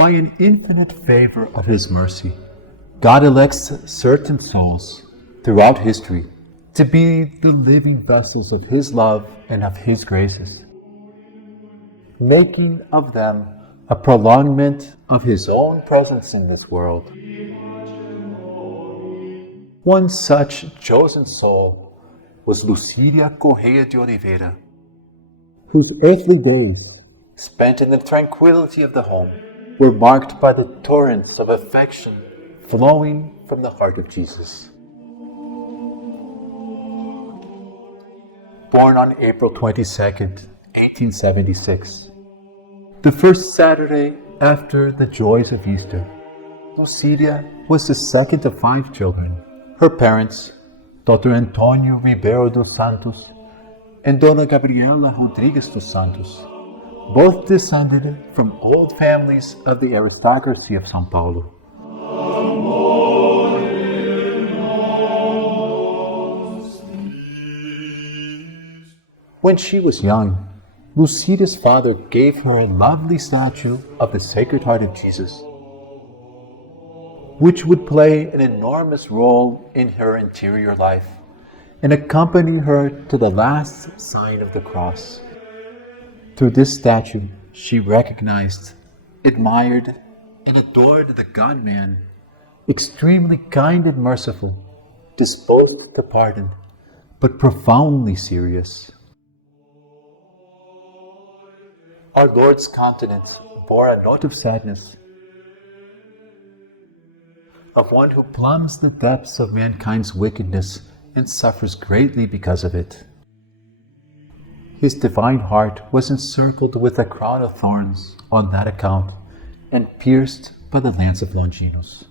By an infinite favor of His mercy, God elects certain souls throughout history to be the living vessels of His love and of His graces, making of them a prolongment of His own presence in this world. One such chosen soul was Lucilia Corrêa de Oliveira, whose earthly days, spent in the tranquility of the home, were marked by the torrents of affection flowing from the heart of Jesus. Born on April 22nd, 1876, the first Saturday after the joys of Easter, Lucilia was the second of 5 children. Her parents, Dr. Antonio Ribeiro dos Santos and Dona Gabriela Rodrigues dos Santos, both descended from old families of the aristocracy of São Paulo. When she was young, Lucilia's father gave her a lovely statue of the Sacred Heart of Jesus, which would play an enormous role in her interior life and accompany her to the last sign of the cross. Through this statue, she recognized, admired, and adored the God-man, extremely kind and merciful, disposed to pardon, but profoundly serious. Our Lord's countenance bore a note of sadness, of one who plumbs the depths of mankind's wickedness and suffers greatly because of it. His divine heart was encircled with a crown of thorns on that account, and pierced by the lance of Longinus.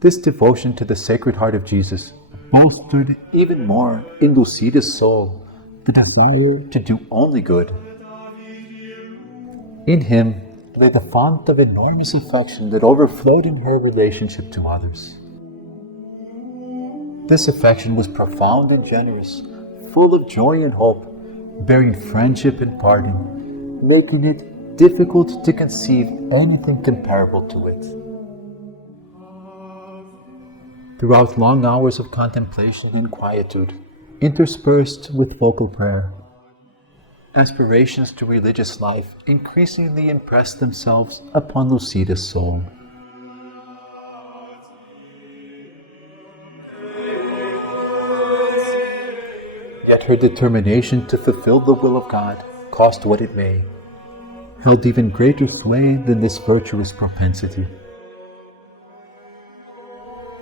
This devotion to the Sacred Heart of Jesus bolstered even more in Lucilia's soul the desire to do only good. In him lay the fount of enormous affection that overflowed in her relationship to others. This affection was profound and generous, full of joy and hope, bearing friendship and pardon, making it difficult to conceive anything comparable to it. Throughout long hours of contemplation and quietude, interspersed with vocal prayer, aspirations to religious life increasingly impressed themselves upon Lucilia's soul. Yet her determination to fulfill the will of God, cost what it may, held even greater sway than this virtuous propensity.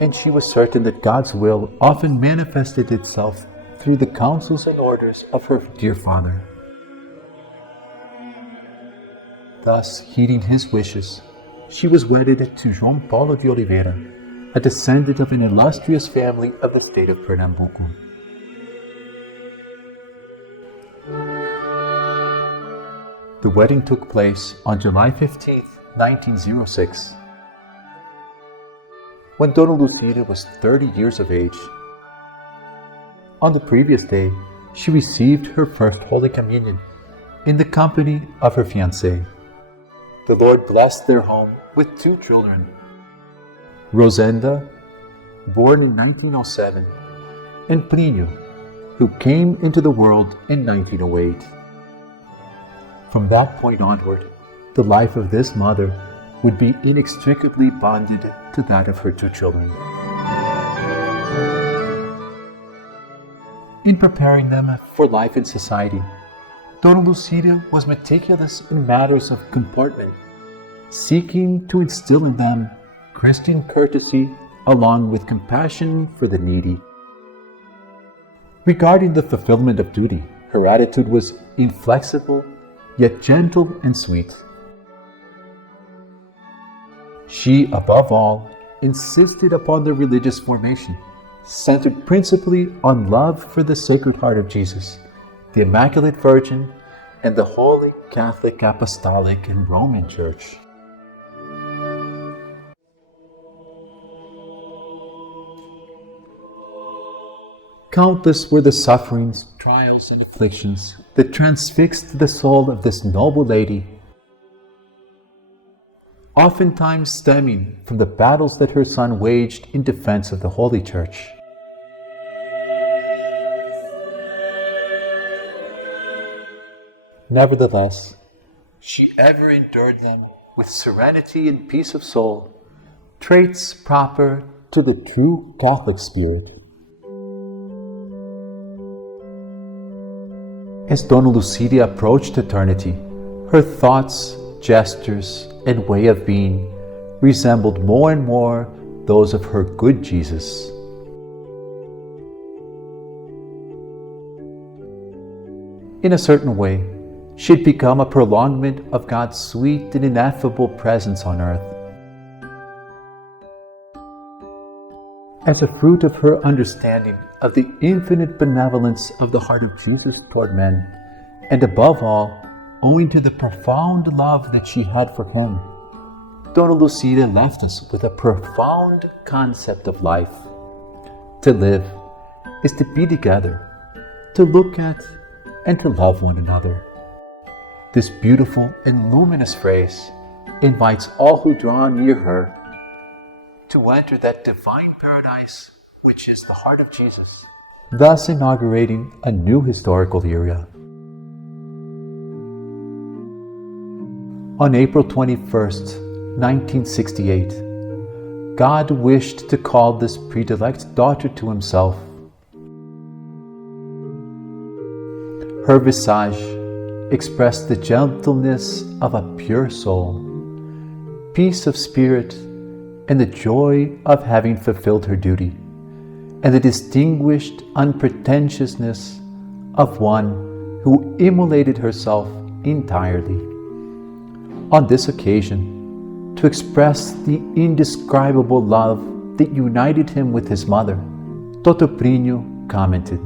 And she was certain that God's will often manifested itself through the counsels and orders of her dear father. Thus, heeding his wishes, she was wedded to João Paulo de Oliveira, a descendant of an illustrious family of the state of Pernambuco. The wedding took place on July 15, 1906, when Dona Lucilia was 30 years of age. On the previous day, she received her first Holy Communion in the company of her fiancé. The Lord blessed their home with 2 children, Rosenda, born in 1907, and Plínio, who came into the world in 1908. From that point onward, the life of this mother would be inextricably bonded to that of her 2 children. In preparing them for life in society, Dona Lucilia was meticulous in matters of comportment, seeking to instill in them Christian courtesy along with compassion for the needy. Regarding the fulfillment of duty, her attitude was inflexible, yet gentle and sweet. She, above all, insisted upon their religious formation, centered principally on love for the Sacred Heart of Jesus, the Immaculate Virgin, and the Holy Catholic, Apostolic, and Roman Church. Countless were the sufferings, trials, and afflictions that transfixed the soul of this noble lady, oftentimes stemming from the battles that her son waged in defense of the Holy Church. Nevertheless, she ever endured them with serenity and peace of soul, traits proper to the true Catholic spirit. As Dona Lucilia approached eternity, her thoughts, gestures, and way of being resembled more and more those of her good Jesus. In a certain way, she had become a prolongment of God's sweet and ineffable presence on earth. As a fruit of her understanding of the infinite benevolence of the heart of Jesus toward men, and above all, owing to the profound love that she had for him, Dona Lucilia left us with a profound concept of life. To live is to be together, to look at and to love one another. This beautiful and luminous phrase invites all who draw near her to enter that divine paradise which is the heart of Jesus, thus inaugurating a new historical era. On April 21st, 1968, God wished to call this predilect daughter to himself. Her visage expressed the gentleness of a pure soul, peace of spirit, and the joy of having fulfilled her duty, and the distinguished unpretentiousness of one who immolated herself entirely. On this occasion, to express the indescribable love that united him with his mother, Toto Prinho commented,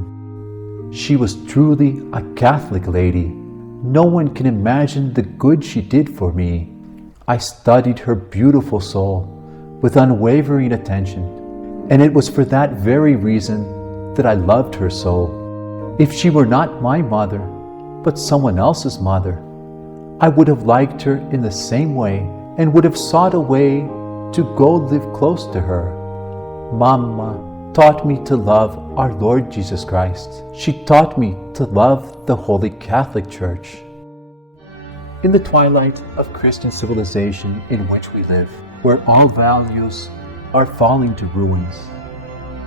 "She was truly a Catholic lady. No one can imagine the good she did for me. I studied her beautiful soul with unwavering attention, and it was for that very reason that I loved her so. If she were not my mother, but someone else's mother, I would have liked her in the same way and would have sought a way to go live close to her. Mama taught me to love our Lord Jesus Christ. She taught me to love the Holy Catholic Church." In the twilight of Christian civilization in which we live, where all values are falling to ruins,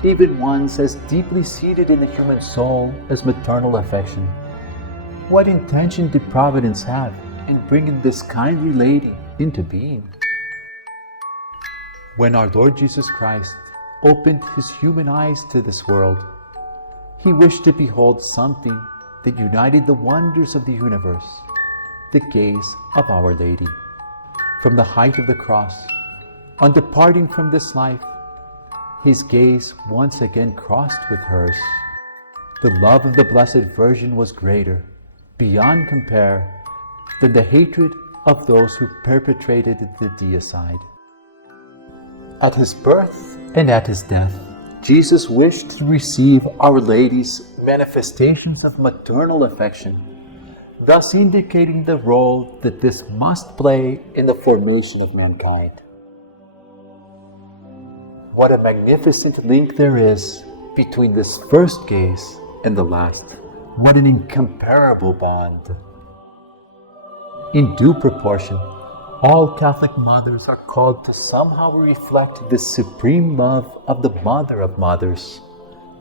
even ones as deeply seated in the human soul as maternal affection, what intention did Providence have in bringing this kindly lady into being? When our Lord Jesus Christ opened his human eyes to this world, he wished to behold something that united the wonders of the universe, the gaze of Our Lady. From the height of the cross, on departing from this life, his gaze once again crossed with hers. The love of the Blessed Virgin was greater, beyond compare, than the hatred of those who perpetrated the deicide. At his birth and at his death, Jesus wished to receive Our Lady's manifestations of maternal affection, thus indicating the role that this must play in the formation of mankind. What a magnificent link there is between this first gaze and the last. What an incomparable bond. In due proportion, all Catholic mothers are called to somehow reflect this supreme love of the Mother of Mothers,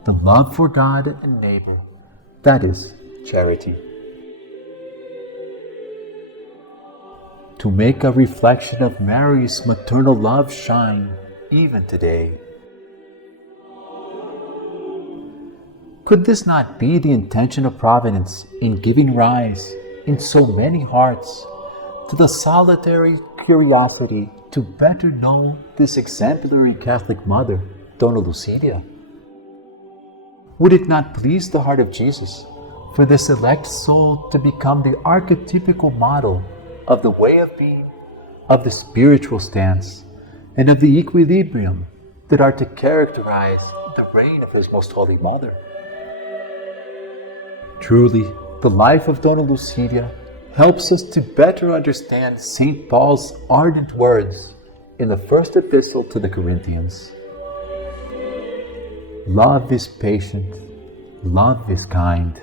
the love for God and neighbor, that is, charity. To make a reflection of Mary's maternal love shine even today. Could this not be the intention of Providence in giving rise, in so many hearts, to the solitary curiosity to better know this exemplary Catholic mother, Dona Lucilia? Would it not please the heart of Jesus for this elect soul to become the archetypical model of the way of being, of the spiritual stance, and of the equilibrium that are to characterize the reign of His Most Holy Mother? Truly, the life of Dona Lucilia helps us to better understand St. Paul's ardent words in the first epistle to the Corinthians. Love is patient, love is kind.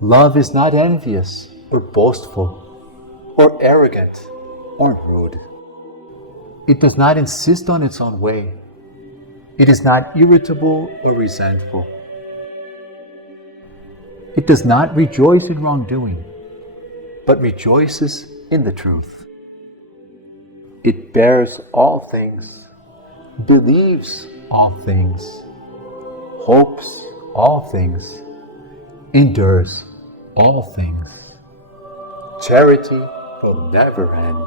Love is not envious or boastful or arrogant or rude. It does not insist on its own way. It is not irritable or resentful. It does not rejoice in wrongdoing, but rejoices in the truth. It bears all things, believes all things, hopes all things, endures all things. Charity will never end.